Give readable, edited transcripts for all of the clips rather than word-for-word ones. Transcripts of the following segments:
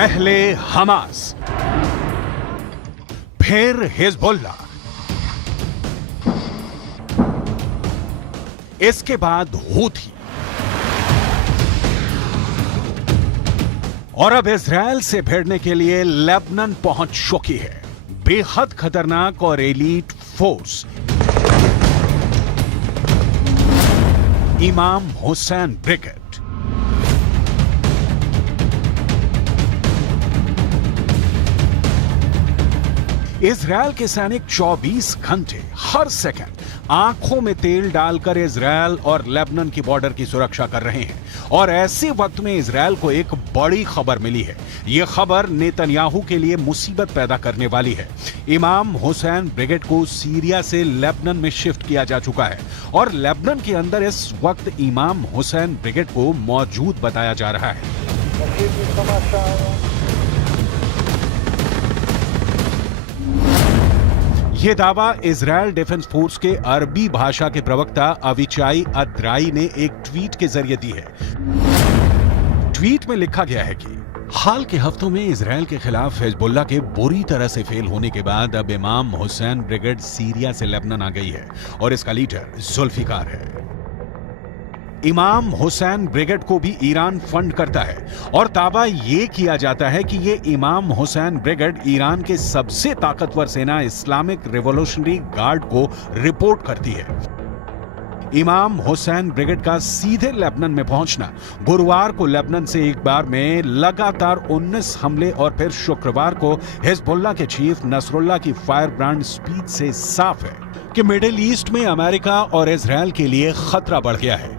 पहले हमास, फिर हिजबुल्लाह, इसके बाद हूथी और अब इजराइल से भिड़ने के लिए लेबनान पहुंच चुकी है बेहद खतरनाक और एलीट फोर्स इमाम हुसैन ब्रिगेड। इजराइल के सैनिक 24 घंटे हर सेकंड आंखों में तेल डालकर इजराइल और लेबनान की बॉर्डर की सुरक्षा कर रहे हैं। और ऐसे वक्त में इजराइल को एक बड़ी खबर मिली है। यह खबर नेतन्याहू के लिए मुसीबत पैदा करने वाली है। इमाम हुसैन ब्रिगेड को सीरिया से लेबनान में शिफ्ट किया जा चुका है और लेबनान के अंदर इस वक्त इमाम हुसैन ब्रिगेड को मौजूद बताया जा रहा है। यह दावा इजराइल डिफेंस फोर्स के अरबी भाषा के प्रवक्ता अविचाई अद्राई ने एक ट्वीट के जरिए दी है। ट्वीट में लिखा गया है कि हाल के हफ्तों में इजराइल के खिलाफ हिजबुल्लाह के बुरी तरह से फेल होने के बाद अब इमाम हुसैन ब्रिगेड सीरिया से लेबनान आ गई है और इसका लीडर जुल्फिकार है। इमाम हुसैन ब्रिगेड को भी ईरान फंड करता है और दावा यह किया जाता है कि यह इमाम हुसैन ब्रिगेड ईरान के सबसे ताकतवर सेना इस्लामिक रिवॉल्यूशनरी गार्ड को रिपोर्ट करती है। इमाम हुसैन ब्रिगेड का सीधे लेबनान में पहुंचना गुरुवार को लेबनान से एक बार में लगातार 19 हमले और फिर शुक्रवार को हिजबुल्लाह के चीफ नसरुल्लाह की फायर ब्रांड स्पीच से साफ है कि मिडिल ईस्ट में अमेरिका और इजराइल के लिए खतरा बढ़ गया है।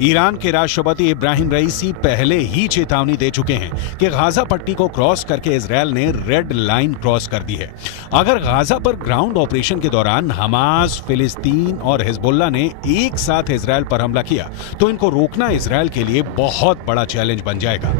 ईरान के राष्ट्रपति इब्राहिम रईसी पहले ही चेतावनी दे चुके हैं कि गाजा पट्टी को क्रॉस करके इजराइल ने रेड लाइन क्रॉस कर दी है। अगर गाजा पर ग्राउंड ऑपरेशन के दौरान हमास, फिलिस्तीन और हिजबुल्लाह ने एक साथ इजराइल पर हमला किया तो इनको रोकना इजराइल के लिए बहुत बड़ा चैलेंज बन जाएगा।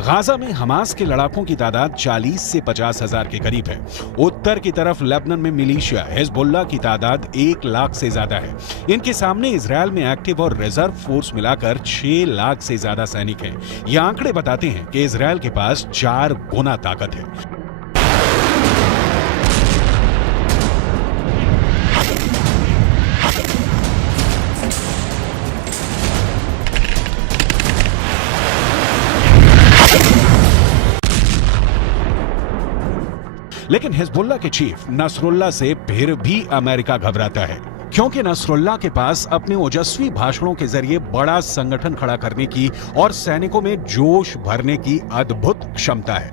गाजा में हमास के लड़ाकों की तादाद 40 से 50 हजार के करीब है। उत्तर की तरफ लेबनान में मिलिशिया हिजबुल्लाह की तादाद 1 लाख से ज्यादा है। इनके सामने इजराइल में एक्टिव और रिजर्व फोर्स मिलाकर 6 लाख से ज्यादा सैनिक हैं। ये आंकड़े बताते हैं कि इजराइल के पास 4 गुना ताकत है। लेकिन हिजबुल्लाह के चीफ नसरुल्लाह से फिर भी अमेरिका घबराता है, क्योंकि नसरुल्लाह के पास अपने ओजस्वी भाषणों के जरिए बड़ा संगठन खड़ा करने की और सैनिकों में जोश भरने की अद्भुत क्षमता है।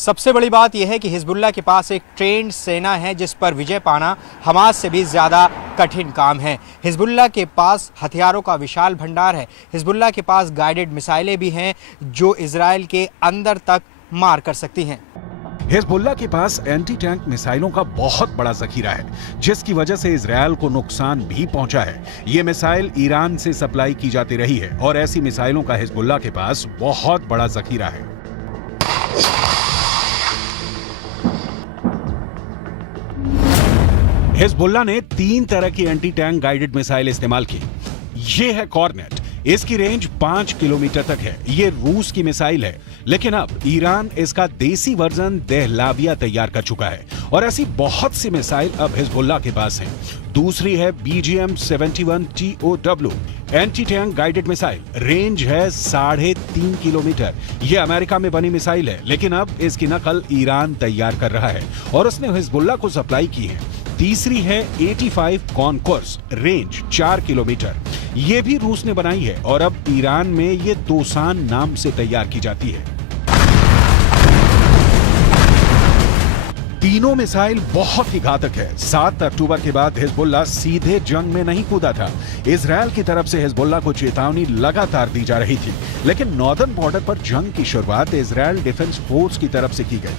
सबसे बड़ी बात यह है कि हिजबुल्लाह के पास एक ट्रेंड सेना है जिस पर विजय पाना हमास से भी ज़्यादा कठिन काम है। हिजबुल्लाह के पास हथियारों का विशाल भंडार है। हिजबुल्लाह के पास गाइडेड मिसाइलें भी हैं जो इजराइल के अंदर तक मार कर सकती हैं। हिजबुल्लाह के पास एंटी टैंक मिसाइलों का बहुत बड़ा जखीरा है, जिसकी वजह से इजराइल को नुकसान भी पहुंचा है। ये मिसाइल ईरान से सप्लाई की जाती रही है और ऐसी मिसाइलों का हिजबुल्लाह के पास बहुत बड़ा जखीरा है। हिजबुल्लाह ने 3 तरह की एंटी टैंक गाइडेड मिसाइल इस्तेमाल की। ये है कॉर्नेट, इसकी रेंज 5 किलोमीटर तक है। ये रूस की मिसाइल है। लेकिन अब ईरान इसका देसी वर्जन दहलाविया तैयार कर चुका है और ऐसी बहुत सी मिसाइल अब हिजबुल्लाह के पास हैं। दूसरी है BGM-71 TOW anti tank guided missile, range है 3.5 किलोमीटर। यह अमेरिका में बनी मिसाइल है, लेकिन अब इसकी नकल ईरान तैयार कर रहा है और उसने हिजबुल्लाह को सप्लाई की है। तीसरी है 85 कॉनकोर्स, रेंज 4 किलोमीटर। यह भी रूस ने बनाई है और अब ईरान में ये दोसान नाम से तैयार की जाती है। तीनों मिसाइल बहुत ही घातक है। 7 अक्टूबर के बाद हिजबुल्लाह सीधे जंग में नहीं कूदा था। इजरायल की तरफ से हिजबुल्लाह को चेतावनी लगातार दी जा रही थी, लेकिन नॉर्दर्न बॉर्डर पर जंग की शुरुआत इजरायल डिफेंस फोर्स की तरफ से की गई,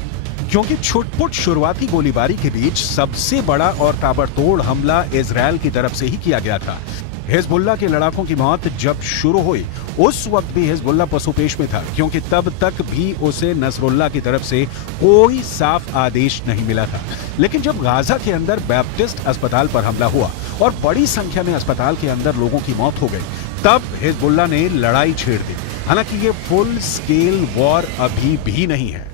क्योंकि छुटपुट शुरुआती गोलीबारी के बीच सबसे बड़ा और ताबड़तोड़ हमला इजरायल की तरफ से ही किया गया था। हिजबुल्लाह के लड़ाकों की मौत जब शुरू हुई उस वक्त भी हिजबुल्लाह पसुपेश में था, क्योंकि तब तक भी उसे नसरुल्लाह की तरफ से कोई साफ आदेश नहीं मिला था। लेकिन जब गाजा के अंदर बैप्टिस्ट अस्पताल पर हमला हुआ और बड़ी संख्या में अस्पताल के अंदर लोगों की मौत हो गई, तब हिजबुल्लाह ने लड़ाई छेड़ दी। हालांकि ये फुल स्केल वॉर अभी भी नहीं है।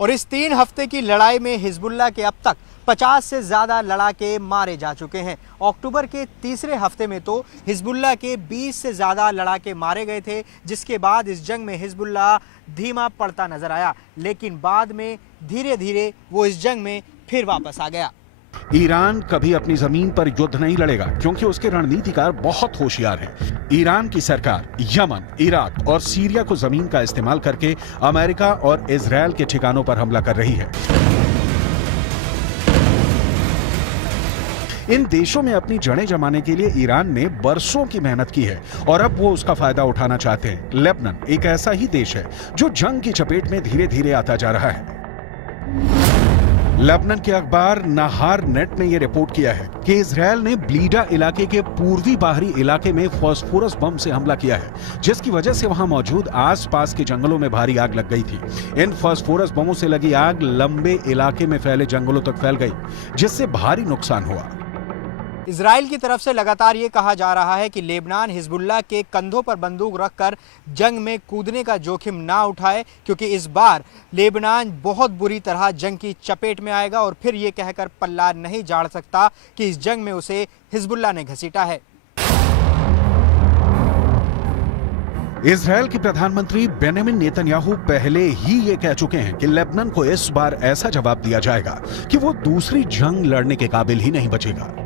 और इस 3 हफ्ते की लड़ाई में हिजबुल्लाह के अब तक 50 से ज्यादा लड़ाके मारे जा चुके हैं। अक्टूबर के तीसरे हफ्ते में तो हिजबुल्लाह के 20 से ज्यादा लड़ाके मारे गए थे, जिसके बाद इस जंग में हिजबुल्लाह धीमा पड़ता नजर आया, लेकिन बाद में धीरे धीरे वो इस जंग में फिर वापस आ गया। ईरान कभी अपनी जमीन पर युद्ध नहीं लड़ेगा, क्योंकि उसके रणनीतिकार बहुत होशियार हैं। ईरान की सरकार यमन, इराक और सीरिया को जमीन का इस्तेमाल करके अमेरिका और इजरायल के ठिकानों पर हमला कर रही है। इन देशों में अपनी जड़ें जमाने के लिए ईरान ने बरसों की मेहनत की है और अब वो उसका फायदा उठाना चाहते हैं। लेबनान एक ऐसा ही देश है जो जंग की चपेट में धीरे धीरे आता जा रहा है। लेबनान के अखबार नहार नेट ने यह रिपोर्ट किया है कि इजरायल ने ब्लीडा इलाके के पूर्वी बाहरी इलाके में फास्फोरस बम से हमला किया है, जिसकी वजह से वहां मौजूद आसपास के जंगलों में भारी आग लग गई थी। इन फास्फोरस बमों से लगी आग लंबे इलाके में फैले जंगलों तक फैल गई, जिससे भारी नुकसान हुआ। इजराइल की तरफ से लगातार ये कहा जा रहा है कि लेबनान हिजबुल्लाह के कंधों पर बंदूक रखकर जंग में कूदने का जोखिम ना उठाए, क्योंकि इस बार लेबनान बहुत बुरी तरह जंग की चपेट में आएगा और फिर ये कहकर पल्ला नहीं झाड़ सकता कि इस जंग में उसे हिजबुल्लाह ने घसीटा है। इजरायल के प्रधानमंत्री बेंजामिन नेतन्याहू पहले ही ये कह चुके हैं कि लेबनान को इस बार ऐसा जवाब दिया जाएगा कि वो दूसरी जंग लड़ने के काबिल ही नहीं बचेगा।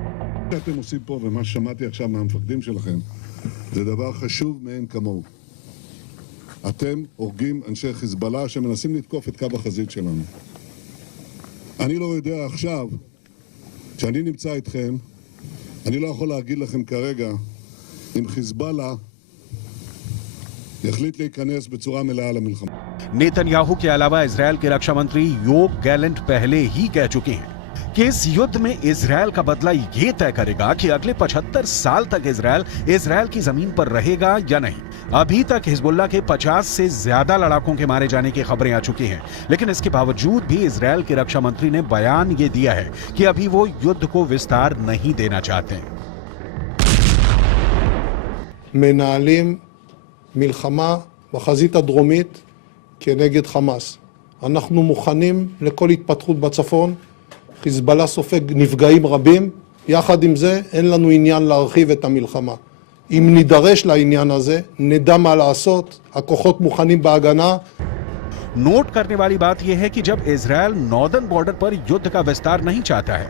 שאתם עושים פה ומה ששמעתי עכשיו מהמפקדים שלכם זה דבר חשוב מאין כמוהו. אתם הורגים אנשי חיזבאללה שמנסים לתקוף את קו החזית שלנו. אני לא יודע עכשיו, כשאני נמצא איתכם, אני לא יכול להגיד לכם כרגע אם חיזבאללה יחליט להיכנס בצורה מלאה למלחמה. नेतन्याहू के अलावा इजरायल के रक्षा मंत्री योव गैलेंट पहले ही कह चुके हैं कि इस युद्ध में इजरायल का बदला ये तय करेगा कि अगले 75 साल तक इजरायल की जमीन पर रहेगा या नहीं। अभी तक हिजबुल्लाह के 50 से ज्यादा लड़ाकों के मारे जाने की खबरें आ चुकी हैं, लेकिन इसके बावजूद भी इजरायल के रक्षा मंत्री ने बयान ये दिया है कि अभी वो युद्ध को विस्तार नहीं देना चाहते। מנהלים מלחמה בחזית הדרומית כנגד חמאס. אנחנו מוכנים לכל התפתחות בצפון. חיזבאללה סופג נפגעים רבים. יחד עם זה אין לנו עניין להרחיב את המלחמה. אם נידרש לעניין הזה, נדע מה לעשות. הכוחות מוכנים בהגנה. नोट करने वाली बात यह है कि जब इजरायल नॉर्दर्न बॉर्डर पर युद्ध का विस्तार नहीं चाहता है,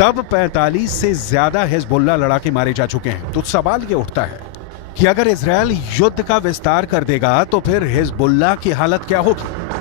तब 45 से ज्यादा हिजबुल्लाह लड़ाके मारे जा चुके हैं। तो सवाल यह उठता है कि अगर इजरायल युद्ध का विस्तार कर देगा तो फिर हिजबुल्लाह की हालत क्या होगी।